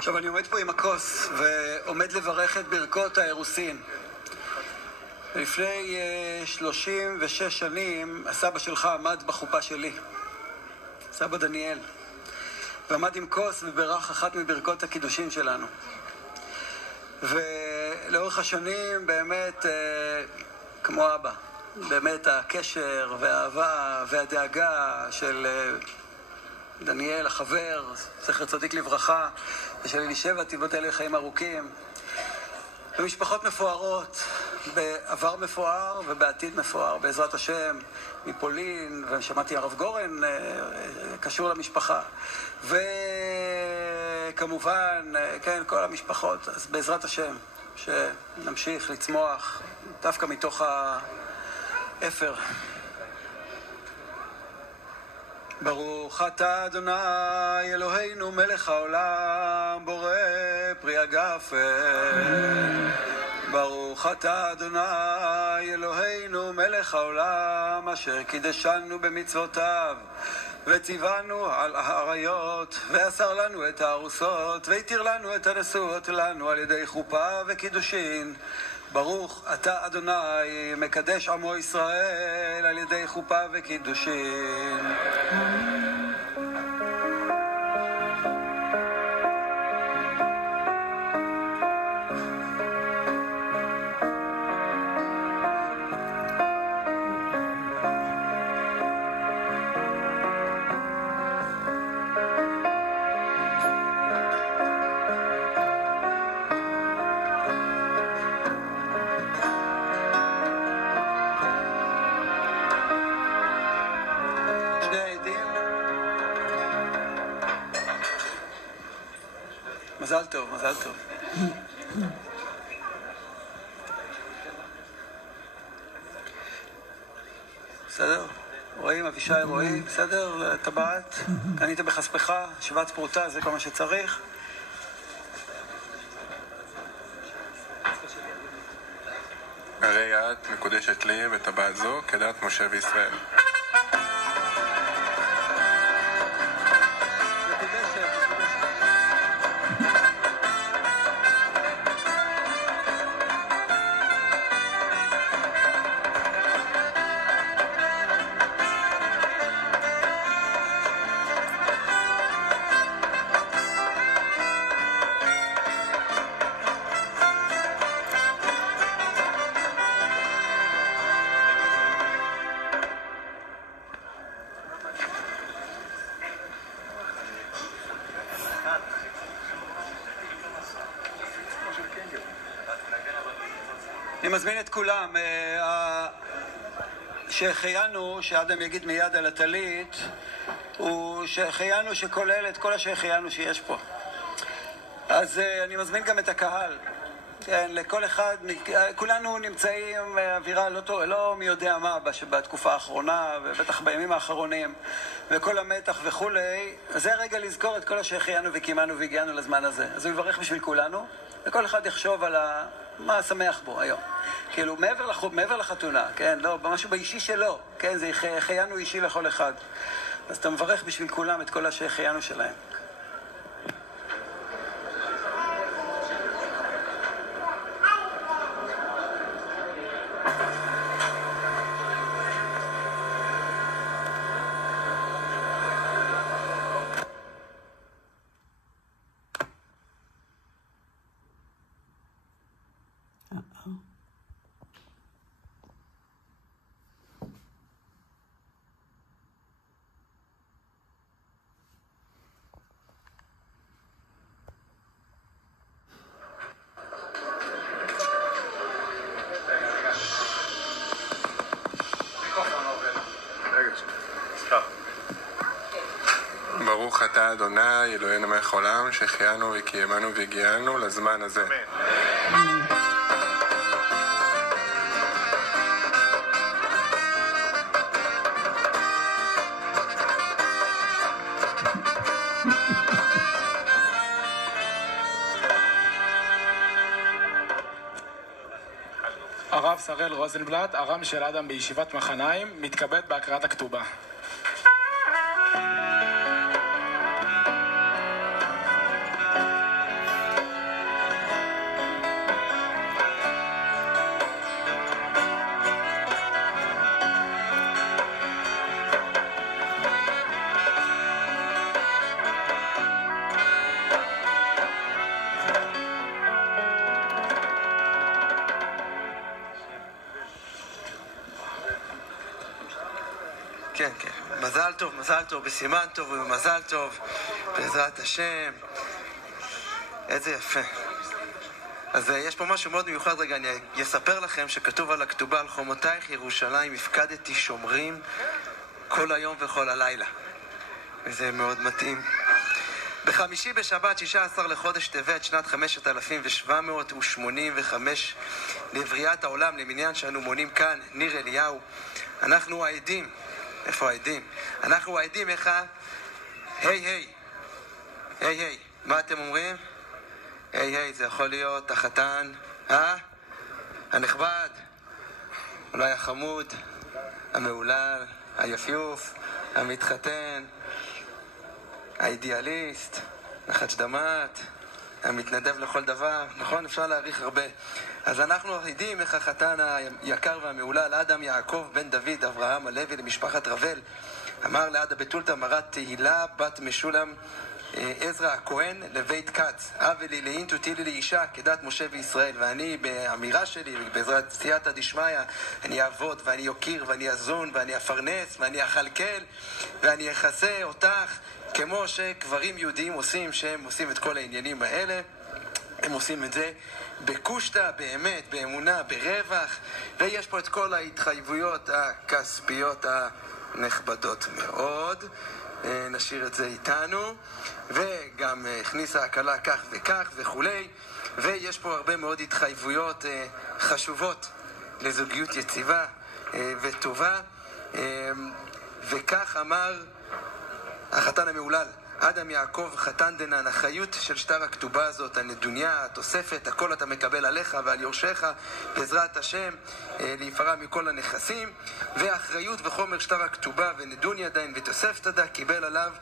עכשיו אני עומד פה עם הכוס ועומד לברך את ברכות האירוסין. לפני 36 שנים הסבא שלך עמד בחופה שלי, סבא דניאל, ועמד עם כוס וברך אחת מברכות הקידושין שלנו. ולאורך השנים באמת כמו אבא, באמת הקשר והאהבה והדאגה של דניאל החבר, זכר צדיק לברכה, ושל אלישבע תיבדל לחיים ארוכים, במשפחות מפוארות, בעבר מפואר ובעתיד מפואר בעזרת השם, מפולין, ושמעתי הרב גורן קשור למשפחה, וכמובן כן, כל המשפחות. אז בעזרת השם שנמשיך לצמוח דווקא מתוך האפר. ברוך אתה אדוני אלוהינו מלך העולם בורא פרי הגפן. ברוך אתה אדוני אלוהינו מלך העולם אשר קידשנו במצוותיו וציוונו על האריות ואסר לנו את הארוסות והתיר לנו את הנשואות לנו על ידי חופה וקידושין. ברוך אתה אדוני מקדש עמו ישראל על ידי חופה וקידושין. מזל טוב, מזל טוב. בסדר? רואים, אבישי רואים, בסדר? טבעת, קנית בכספך, שבעת פרוטה, זה כל מה שצריך. הרי את מקודשת לי בטבעת זו כדת משה וישראל. אני מזמין את כולם, שהחיינו, שאדם יגיד מיד על הטלית, הוא שהחיינו שכולל את כל השהחיינו שיש פה. אז אני מזמין גם את הקהל, כן, לכל אחד, כולנו נמצאים אווירה לא מי יודע מה בתקופה האחרונה, ובטח בימים האחרונים, וכל המתח וכולי. זה הרגע לזכור את כל השהחיינו וקימנו והגיענו לזמן הזה. אז הוא יברך בשביל כולנו, וכל אחד יחשוב על מה שמח בו היום. כאילו, מעבר לחתונה, כן? לא, משהו באישי שלו, כן? זה חיינו אישי לכל אחד. אז אתה מברך בשביל כולם את כל השחיינו שלהם. ברוך אתה אדוני אלוהינו מלך העולם שהחיינו וקיימנו והגיענו לזמן הזה. הרב שראל רוזנבלט, הרם של אדם בישיבת מחניים, מתכבד בהקראת הכתובה. מזל טוב, בסימן טוב ובמזל טוב, בעזרת השם. איזה יפה. אז יש פה משהו מאוד מיוחד. רגע, אני אספר לכם שכתוב על הכתובה: על חומותייך ירושלים הפקדתי שומרים כל היום וכל הלילה. וזה מאוד מתאים. בחמישי בשבת 16 לחודש טבת שנת 5785 לבריאת העולם, למניין שאנו מונים כאן, ניר אליהו, אנחנו העדים. איפה העדים? אנחנו העדים. איך היי, מה אתם אומרים? היי, זה יכול להיות החתן, הנכבד, אולי החמוד, המעולל, היפיוף, המתחתן, האידיאליסט, החדשדמת, המתנדב לכל דבר. נכון? אפשר להעריך הרבה. אז אנחנו עדים איך החתן היקר והמעולל, אדם יעקב בן דוד אברהם הלוי למשפחת רבל, אמר לעדה בתולתא מרת תהילה בת משולם עזרא הכהן לבית כץ: הווה לי לאינטו תהילי לאישה כדת משה וישראל. ואני באמירה שלי בעזרת סייעתא דשמיא אני אעבוד ואני יוקיר ואני אזון ואני אפרנס ואני אכלכל ואני אכסה אותך כמו שגברים יהודיים עושים, שהם עושים את כל העניינים האלה. הם עושים את זה בקושטה, באמת, באמונה, ברווח, ויש פה את כל ההתחייבויות הכספיות הנכבדות מאוד. נשאיר את זה איתנו. וגם הכניסה הקלה כך וכך וכולי, ויש פה הרבה מאוד התחייבויות חשובות לזוגיות יציבה וטובה. וכך אמר החתן המעולל, אדם יעקב חתן דנן: החיות של שטר הכתובה הזאת, הנדוניה, התוספת, הכל אתה מקבל עליך ועל יורשיך בעזרת השם, להיפרע מכל הנכסים. והאחריות וחומר שטר הכתובה ונדוניה דין ותוספת דה קיבל עליו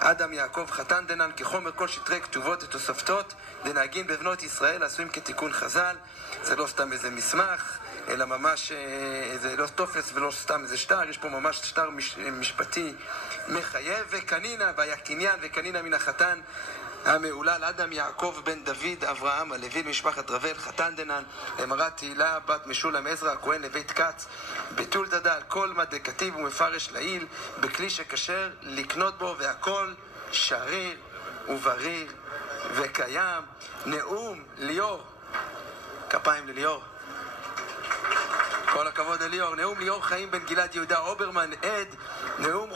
אדם יעקב חתן דנן כחומר כל שטרי כתובות ותוספתות דנהגין בבנות ישראל עשויים כתיקון חז"ל. זה לא סתם איזה מסמך, אלא ממש, זה לא תופס ולא סתם איזה שטר, יש פה ממש שטר משפטי מחייב. וקנינה, והיה קניין וקנינה מן החתן המעולל, אדם יעקב בן דוד אברהם הלוי למשפחת רבל, חתן דנן למרת תהילה בת משולם עזרא הכהן לבית כץ בתולתא דע: על כל מה דכתיב ומפרש לעיל בכלי שכשר לקנות בו, והכל שריר ובריר וקיים. נאום ליאור, כפיים לליאור, כל הכבוד לליאור. נאום ליאור חיים בן גלעד יהודה אוברמן עד. נאום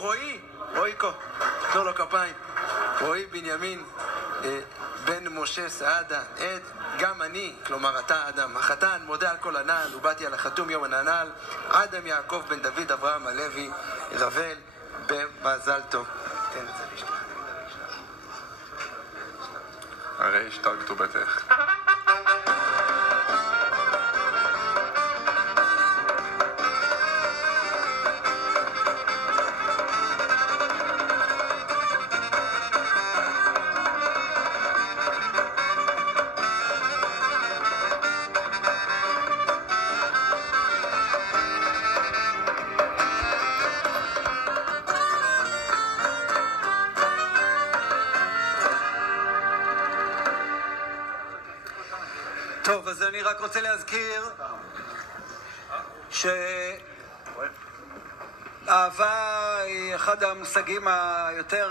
רועיקו, תנו לו כפיים. רועי בנימין בן משה סעדה עד. גם אני, כלומר אתה אדם החתן, מודה על כל הנעל ובאתי על החתום יום הנעל, אדם יעקב בן דוד אברהם הלוי רבל, במזל טוב. תן את זה לשלוח. הרי שטר כתובתך. טוב, אז אני רק רוצה להזכיר שאהבה היא אחד המושגים היותר